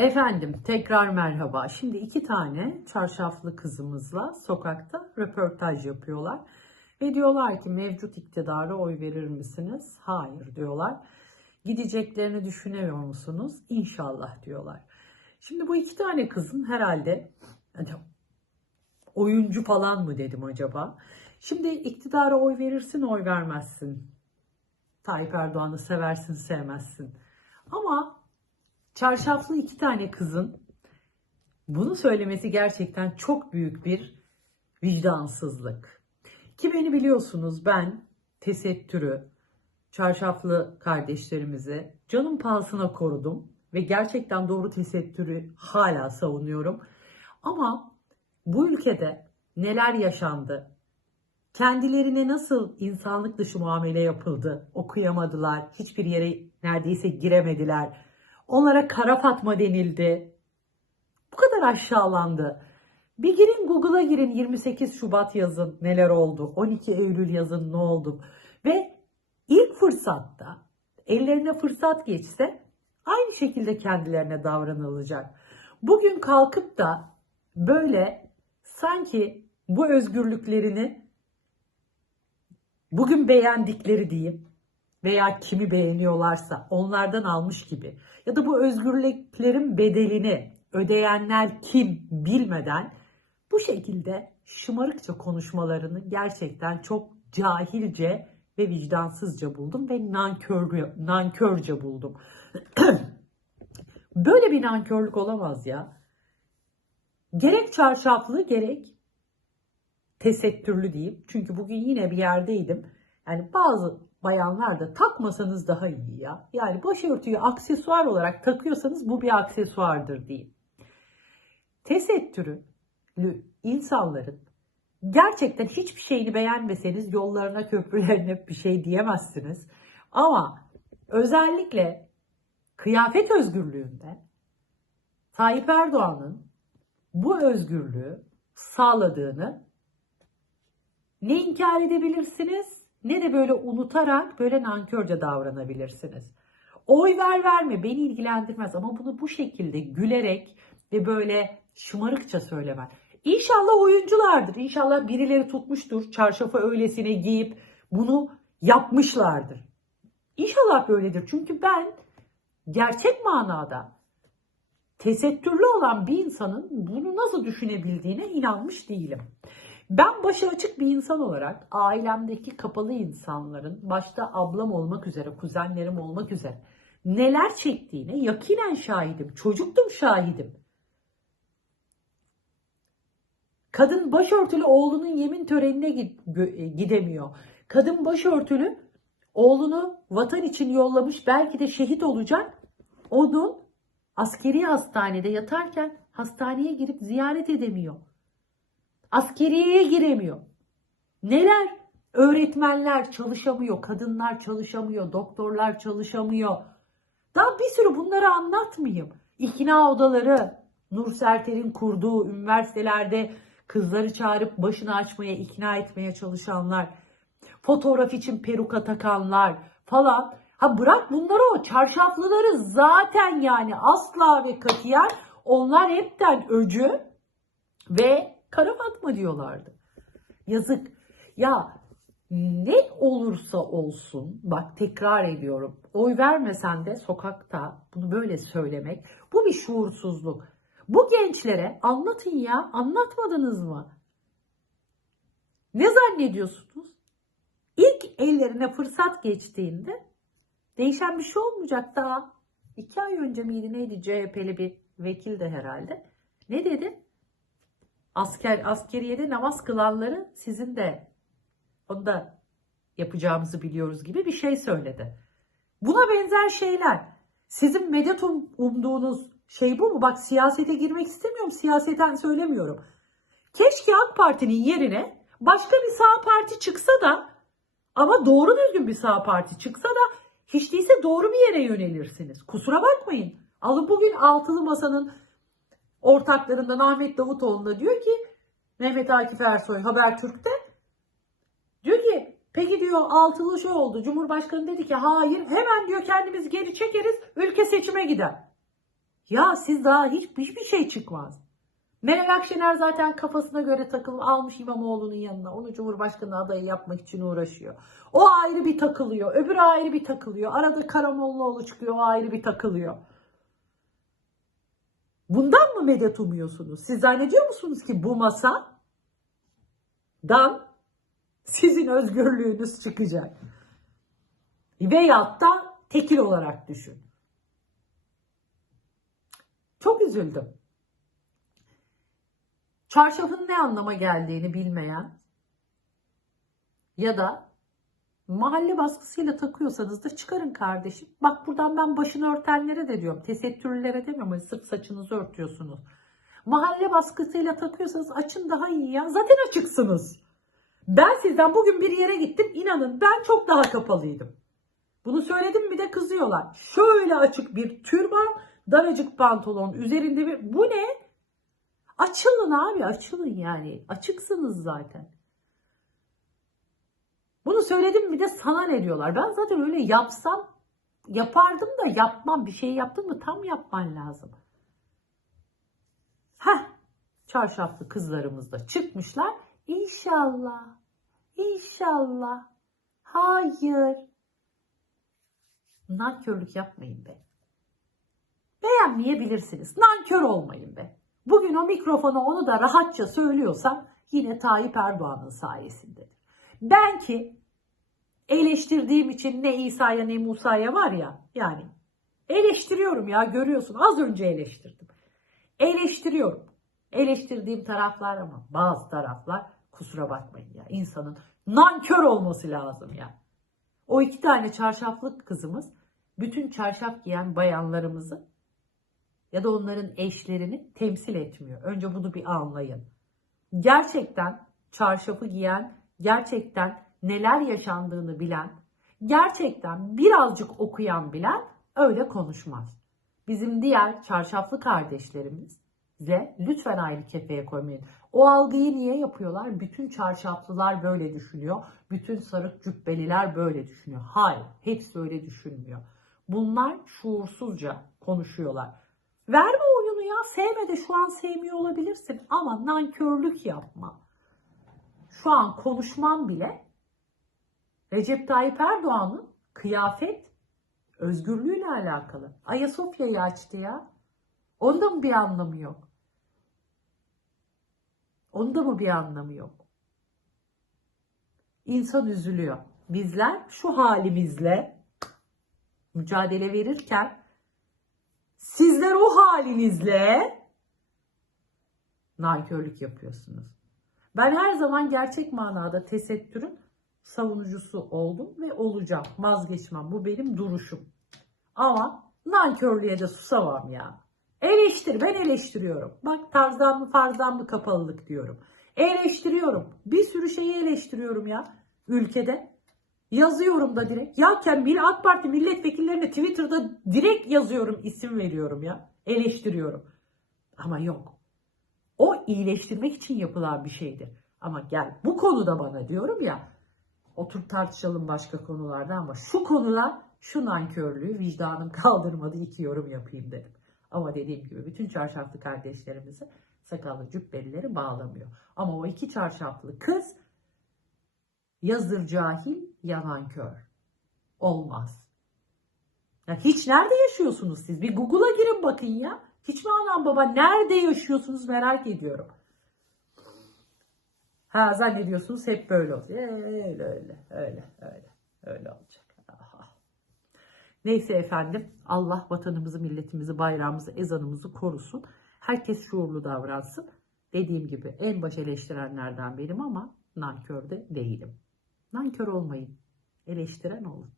Efendim tekrar merhaba. Şimdi iki tane çarşaflı kızımızla sokakta röportaj yapıyorlar. Ve diyorlar ki mevcut iktidara oy verir misiniz? Hayır diyorlar. Gideceklerini düşünüyor musunuz? İnşallah diyorlar. Şimdi bu iki tane kızın herhalde hani oyuncu falan mı dedim acaba? Şimdi iktidara oy verirsin oy vermezsin. Tayyip Erdoğan'ı seversin sevmezsin. Ama çarşaflı iki tane kızın bunu söylemesi gerçekten çok büyük bir vicdansızlık. Ki beni biliyorsunuz ben tesettürü, çarşaflı kardeşlerimizi canım pahasına korudum ve gerçekten doğru tesettürü hala savunuyorum. Ama bu ülkede neler yaşandı? Kendilerine nasıl insanlık dışı muamele yapıldı? Okuyamadılar, hiçbir yere neredeyse giremediler. Onlara kara fatma denildi. Bu kadar aşağılandı. Bir girin Google'a girin 28 Şubat yazın neler oldu. 12 Eylül yazın ne oldu. Ve ilk fırsatta ellerine fırsat geçse aynı şekilde kendilerine davranılacak. Bugün kalkıp da böyle sanki bu özgürlüklerini bugün beğendikleri diyeyim veya kimi beğeniyorlarsa onlardan almış gibi ya da bu özgürlüklerin bedelini ödeyenler kim bilmeden bu şekilde şımarıkça konuşmalarını gerçekten çok cahilce ve vicdansızca buldum ve nankör, nankörce buldum. Böyle bir nankörlük olamaz ya. Gerek çarşaflı gerek tesettürlü diyeyim. Çünkü bugün yine bir yerdeydim. Yani bazı bayanlar da takmasanız daha iyi ya. Yani başörtüyü aksesuar olarak takıyorsanız bu bir aksesuardır diyeyim. Tesettürlü insanların gerçekten hiçbir şeyini beğenmeseniz yollarına köprülerine bir şey diyemezsiniz. Ama özellikle kıyafet özgürlüğünde Tayyip Erdoğan'ın bu özgürlüğü sağladığını ne inkar edebilirsiniz ne de böyle unutarak böyle nankörce davranabilirsiniz. Oy ver verme beni ilgilendirmez ama bunu bu şekilde gülerek ve böyle şımarıkça söylemen. İnşallah oyunculardır. İnşallah birileri tutmuştur. Çarşafı öylesine giyip bunu yapmışlardır. İnşallah böyledir. Çünkü ben gerçek manada tesettürlü olan bir insanın bunu nasıl düşünebildiğine inanmış değilim. Ben başı açık bir insan olarak ailemdeki kapalı insanların başta ablam olmak üzere, kuzenlerim olmak üzere neler çektiğine yakinen şahidim. Çocuktum şahidim. Kadın başörtülü oğlunun yemin törenine gidemiyor. Kadın başörtülü oğlunu vatan için yollamış belki de şehit olacak. Onun askeri hastanede yatarken hastaneye girip ziyaret edemiyor. Askeriyeye giremiyor. Neler? Öğretmenler çalışamıyor, kadınlar çalışamıyor, doktorlar çalışamıyor. Daha bir sürü bunları anlatmayayım. İkna odaları, Nur Serter'in kurduğu üniversitelerde kızları çağırıp başını açmaya, ikna etmeye çalışanlar, fotoğraf için peruka takanlar falan. Ha bırak bunları o çarşaflıları zaten yani asla ve katiyen onlar hepten öcü ve kara fatma diyorlardı. Yazık. Ya ne olursa olsun bak tekrar ediyorum oy vermesen de sokakta bunu böyle söylemek bu bir şuursuzluk. Bu gençlere anlatın ya anlatmadınız mı? Ne zannediyorsunuz? İlk ellerine fırsat geçtiğinde değişen bir şey olmayacak daha. iki ay önce miydi neydi CHP'li bir vekil de herhalde. Ne dedi? Asker, askeriyede namaz kılanları sizin de onu da yapacağımızı biliyoruz gibi bir şey söyledi. Buna benzer şeyler. Sizin medet um, umduğunuz şey bu mu? Bak siyasete girmek istemiyorum. Siyaseten söylemiyorum. Keşke AK Parti'nin yerine başka bir sağ parti çıksa da ama doğru düzgün bir sağ parti çıksa da hiç değilse doğru bir yere yönelirsiniz. Kusura bakmayın. Alın bugün altılı masanın ortaklarından Ahmet Davutoğlu'na diyor ki Mehmet Akif Ersoy Habertürk'te diyor ki peki diyor altılı şey oldu. Cumhurbaşkanı dedi ki hayır hemen diyor kendimiz geri çekeriz ülke seçime gider. Ya siz daha hiç hiçbir şey çıkmaz. Meral Akşener zaten kafasına göre takılıp almış İmamoğlu'nun yanına. Onu Cumhurbaşkanı adayı yapmak için uğraşıyor. O ayrı bir takılıyor. Öbürü ayrı bir takılıyor. Arada Karamollaoğlu çıkıyor. O ayrı bir takılıyor. Bundan mı medet umuyorsunuz? Siz zannediyor musunuz ki bu masa dan sizin özgürlüğünüz çıkacak? Veyahut da tekil olarak düşün. Çok üzüldüm. Çarşafın ne anlama geldiğini bilmeyen ya da mahalle baskısıyla takıyorsanız da çıkarın kardeşim. Bak buradan ben başını örtenlere de diyorum. Tesettürlülere demiyorum. Hani sırf saçınızı örtüyorsunuz. Mahalle baskısıyla takıyorsanız açın daha iyi ya. Zaten açıksınız. Ben sizden bugün bir yere gittim. İnanın ben çok daha kapalıydım. Bunu söyledim bir de kızıyorlar. Şöyle açık bir türban, daracık pantolon, üzerinde bir... Bu ne? Açılın abi açılın yani. Açıksınız zaten. Bunu söyledim bir de sana ne diyorlar. Ben zaten öyle yapsam yapardım da yapmam. Bir şey yaptın mı tam yapman lazım. Heh çarşaflı kızlarımız da çıkmışlar. İnşallah. İnşallah. Hayır. Nankörlük yapmayın be. Beğenmeyebilirsiniz. Nankör olmayın be. Bugün o mikrofonu onu da rahatça söylüyorsam yine Tayyip Erdoğan'ın sayesindedir. Ben ki eleştirdiğim için ne İsa'ya ne Musa'ya var ya yani eleştiriyorum ya görüyorsun az önce eleştirdim. Eleştiriyorum. Eleştirdiğim taraflar ama bazı taraflar kusura bakmayın ya insanın nankör olması lazım ya. O iki tane çarşaflı kızımız bütün çarşaf giyen bayanlarımızı ya da onların eşlerini temsil etmiyor. Önce bunu bir anlayın. Gerçekten çarşafı giyen, gerçekten neler yaşandığını bilen, gerçekten birazcık okuyan bilen öyle konuşmaz. Bizim diğer çarşaflı kardeşlerimizle lütfen ayrı kefeye koymayın. O algıyı niye yapıyorlar? Bütün çarşaflılar böyle düşünüyor. Bütün sarık cübbeliler böyle düşünüyor. Hayır, hepsi öyle düşünmüyor. Bunlar şuursuzca konuşuyorlar. Verme oyunu ya. Sevme de şu an sevmiyor olabilirsin. Ama nankörlük yapma. Şu an konuşman bile Recep Tayyip Erdoğan'ın kıyafet özgürlüğüyle alakalı. Ayasofya'yı açtı ya. Onda mı bir anlamı yok? Onda mı bir anlamı yok? İnsan üzülüyor. Bizler şu halimizle mücadele verirken Sizler o halinizle nankörlük yapıyorsunuz. Ben her zaman gerçek manada tesettürün savunucusu oldum ve olacağım. Vazgeçmem. Bu benim duruşum. Ama nankörlüğe de susamam ya. Eleştir. Ben eleştiriyorum. Bak tarzdan mı farzdan mı kapalılık diyorum. Eleştiriyorum. Bir sürü şeyi eleştiriyorum ya ülkede. Yazıyorum da direkt. Ya Milli AK Parti milletvekillerine Twitter'da direkt yazıyorum, isim veriyorum ya. Eleştiriyorum. Ama yok. O iyileştirmek için yapılan bir şeydi. Ama gel bu konuda bana diyorum ya otur tartışalım başka konularda ama şu konuda şu nankörlüğü vicdanım kaldırmadı iki yorum yapayım dedim. Ama dediğim gibi bütün çarşaflı kardeşlerimizi sakallı cübbelileri bağlamıyor. Ama o iki çarşaflı kız yazır cahil, yalan kör. Olmaz. Ya hiç nerede yaşıyorsunuz siz? Bir Google'a girin bakın ya. Hiç mi anam baba nerede yaşıyorsunuz merak ediyorum. Ha zannediyorsunuz hep böyle olacak. Ee, öyle öyle öyle öyle öyle olacak. Aha. Neyse efendim Allah vatanımızı, milletimizi, bayrağımızı, ezanımızı korusun. Herkes şuurlu davransın. Dediğim gibi en baş eleştirenlerden benim ama nankör de değilim. Nankör olmayın. Eleştiren olun.